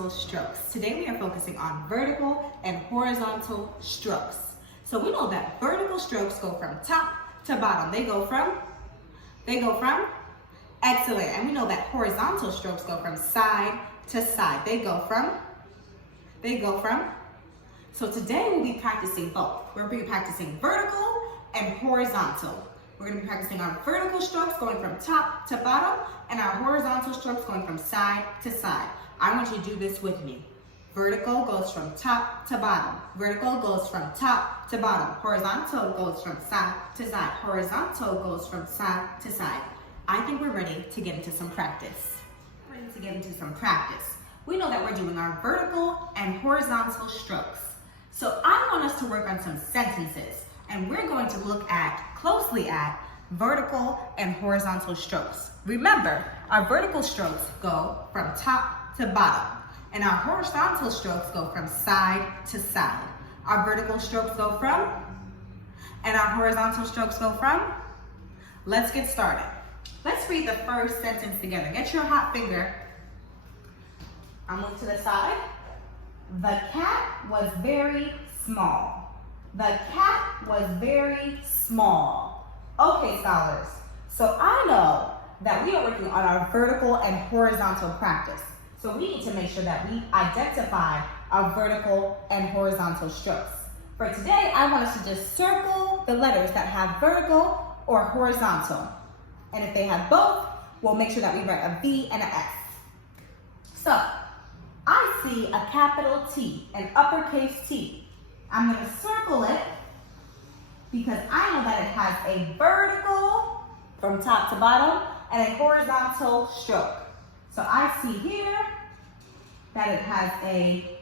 horizontal strokes. Today we are focusing on vertical and horizontal strokes. So we know that vertical strokes go from top to bottom. They go from, excellent. And we know that horizontal strokes go from side to side. They go from. So today we'll be practicing both. We'll be practicing vertical and horizontal. We're going to be practicing our vertical strokes going from top to bottom and our horizontal strokes going from side to side. I want you to do this with me. Vertical goes from top to bottom. Vertical goes from top to bottom. Horizontal goes from side to side. Horizontal goes from side to side. I think we're ready to get into some practice. We know that we're doing our vertical and horizontal strokes. So I want us to work on some sentences. And we're going to look closely at vertical and horizontal strokes. Remember, our vertical strokes go from top to bottom, and our horizontal strokes go from side to side. Our vertical strokes go from, and our horizontal strokes go from. Let's get started. Let's read the first sentence together. Get your hot finger. I'll move to the side. The cat was very small. The cat was very small. Okay, scholars, so I know that we are working on our vertical and horizontal practice. So we need to make sure that we identify our vertical and horizontal strokes. For today, I want us to just circle the letters that have vertical or horizontal. And if they have both, we'll make sure that we write a V and an S. So, I see a capital T, an uppercase T. I'm going to circle it because I know that it has a vertical from top to bottom and a horizontal stroke. So I see here that it has a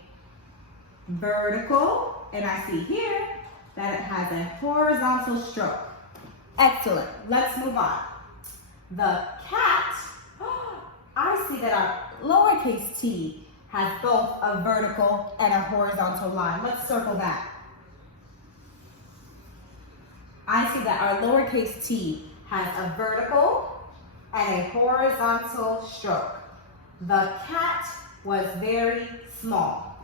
vertical, and I see here that it has a horizontal stroke. Excellent. Let's move on. The cat, I see that our lowercase t has both a vertical and a horizontal line. Let's circle that. I see that our lowercase t has a vertical and a horizontal stroke. The cat was very small.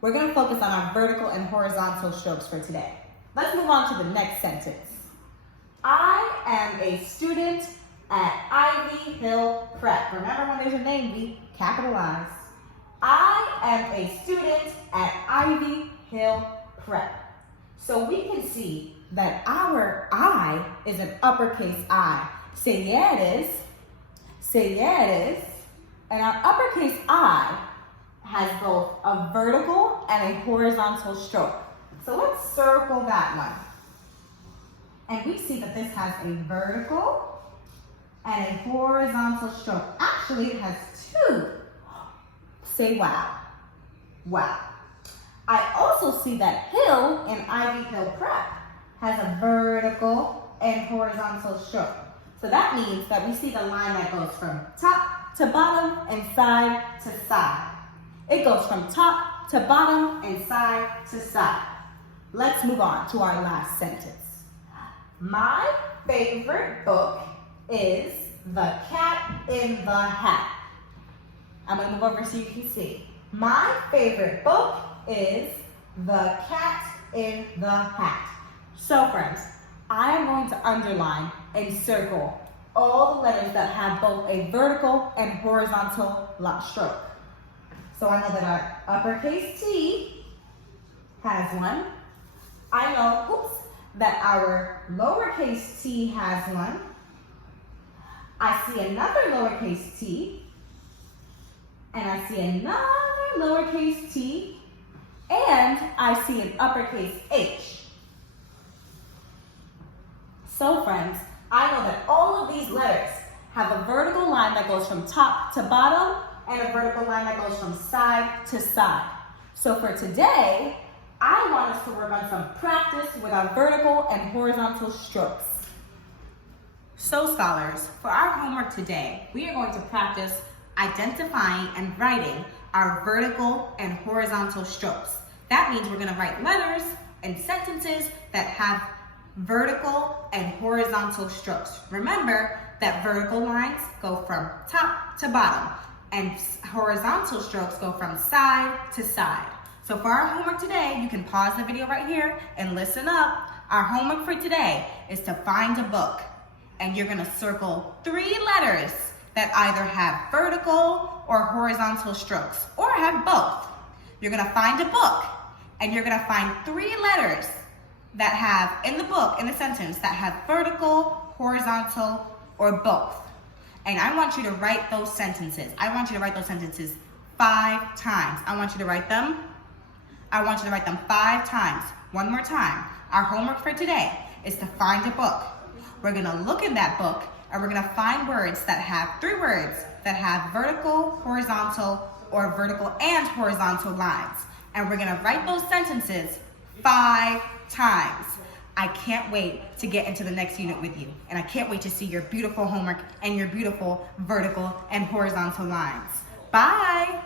We're going to focus on our vertical and horizontal strokes for today. Let's move on to the next sentence. I am a student at Ivy Hill Prep. Remember, when there's a name, we capitalize. I am a student at Ivy Hill Prep. So we can see that our I is an uppercase I. Say yeah it is. Say yeah it is. And our uppercase I has both a vertical and a horizontal stroke. So let's circle that one. And we see that this has a vertical and a horizontal stroke. Actually, it has two. Say wow. Wow. I also see that Hill in Ivy Hill Prep has a vertical and horizontal stroke. So that means that we see the line that goes from top to bottom and side to side. It goes from top to bottom and side to side. Let's move on to our last sentence. My favorite book is The Cat in the Hat. I'm going to move over so you can see. My favorite book is The Cat in the Hat. So friends, I am going to underline and circle all the letters that have both a vertical and horizontal stroke. So I know that our uppercase T has one. I know, that our lowercase t has one. I see another lowercase t. And I see another lowercase t, and I see an uppercase H. So friends, I know that all of these letters have a vertical line that goes from top to bottom and a vertical line that goes from side to side. So for today, I want us to work on some practice with our vertical and horizontal strokes. So scholars, for our homework today, we are going to practice identifying and writing our vertical and horizontal strokes. That means we're going to write letters and sentences that have vertical and horizontal strokes. Remember that vertical lines go from top to bottom and horizontal strokes go from side to side. So for our homework today, you can pause the video right here and listen up. Our homework for today is to find a book, and you're gonna circle 3 letters that either have vertical or horizontal strokes, or have both. You're gonna find a book, and you're gonna find 3 letters that have, in the book, in the sentence, that have vertical, horizontal, or both. And I want you to write those sentences. I want you to write those sentences 5 times. I want you to write them 5 times. One more time. Our homework for today is to find a book. We're gonna look in that book and we're gonna find words that have 3 words that have vertical, horizontal, or vertical and horizontal lines. And we're gonna write those sentences 5 times. I can't wait to get into the next unit with you. And I can't wait to see your beautiful homework and your beautiful vertical and horizontal lines. Bye.